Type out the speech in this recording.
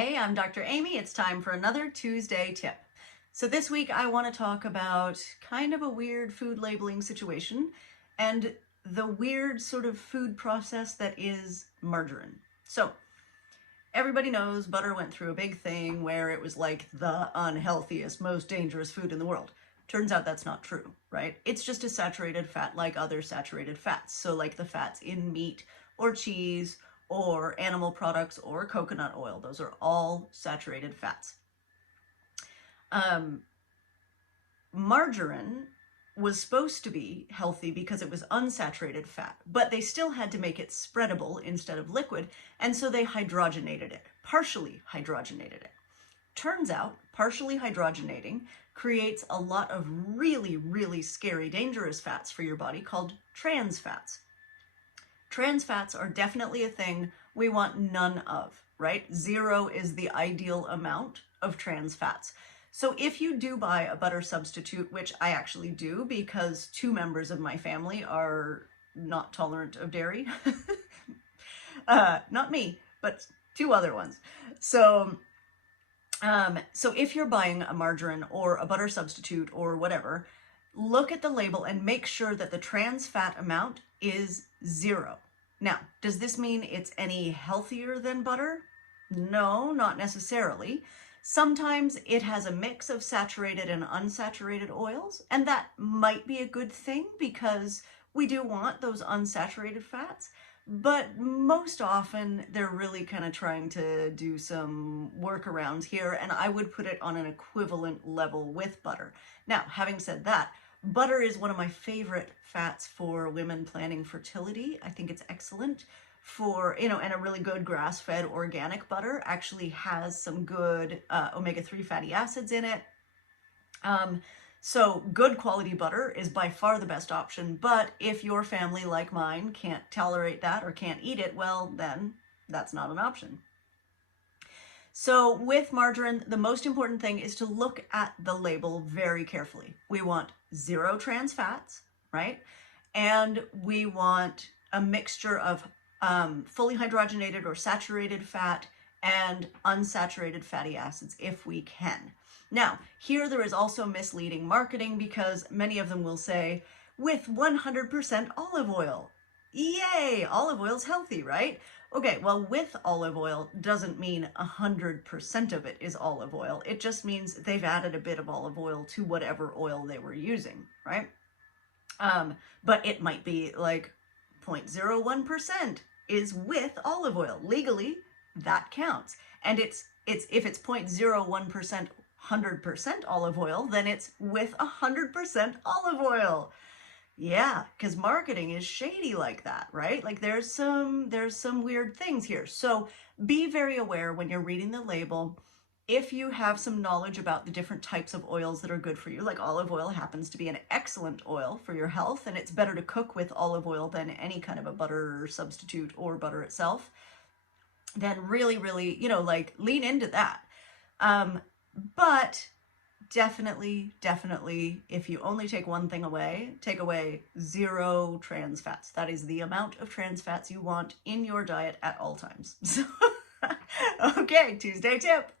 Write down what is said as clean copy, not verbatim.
Hey, I'm Dr. Amy. It's time for another Tuesday tip. So this week I want to talk about kind of a weird food labeling situation and the weird sort of food process that is margarine. So everybody knows butter went through a big thing where it was like the unhealthiest, most dangerous food in the world. Turns out that's not true, right? It's just a saturated fat like other saturated fats. So like the fats in meat or cheese or animal products or coconut oil. Those are all saturated fats. Margarine was supposed to be healthy because it was unsaturated fat, but they still had to make it spreadable instead of liquid, and so they hydrogenated it, partially hydrogenated it. Turns out, partially hydrogenating creates a lot of really, really scary, dangerous fats for your body called trans fats. Trans fats are definitely a thing we want none of, right? 0 is the ideal amount of trans fats. So if you do buy a butter substitute, which I actually do because 2 members of my family are not tolerant of dairy, not me, but 2 other ones. So if you're buying a margarine or a butter substitute or whatever, look at the label and make sure that the trans fat amount is 0. Now, does this mean it's any healthier than butter? No, not necessarily. Sometimes it has a mix of saturated and unsaturated oils, and that might be a good thing because we do want those unsaturated fats, but most often they're really kind of trying to do some workarounds here, and I would put it on an equivalent level with butter. Now, having said that, butter is one of my favorite fats for women planning fertility. I think it's excellent for, and a really good grass-fed organic butter actually has some good omega-3 fatty acids in it. So good quality butter is by far the best option, but if your family, like mine, can't tolerate that or can't eat it, well, then that's not an option. So with margarine, the most important thing is to look at the label very carefully. We want 0 trans fats, right? And we want a mixture of fully hydrogenated or saturated fat and unsaturated fatty acids if we can. Now, here there is also misleading marketing because many of them will say, with 100% olive oil. Yay, olive oil's healthy, right? Okay, well, with olive oil doesn't mean 100% of it is olive oil. It just means they've added a bit of olive oil to whatever oil they were using, right? But it might be like 0.01% is with olive oil. Legally, that counts. And if it's 0.01% 100% olive oil, then it's with 100% olive oil. Yeah, because marketing is shady like that, right? Like there's some weird things here. So be very aware when you're reading the label. If you have some knowledge about the different types of oils that are good for you, like olive oil happens to be an excellent oil for your health, and it's better to cook with olive oil than any kind of a butter substitute or butter itself, then really, really, like lean into that. But definitely, if you only take one thing away, take away 0 trans fats. That is the amount of trans fats you want in your diet at all times. So, okay, Tuesday tip.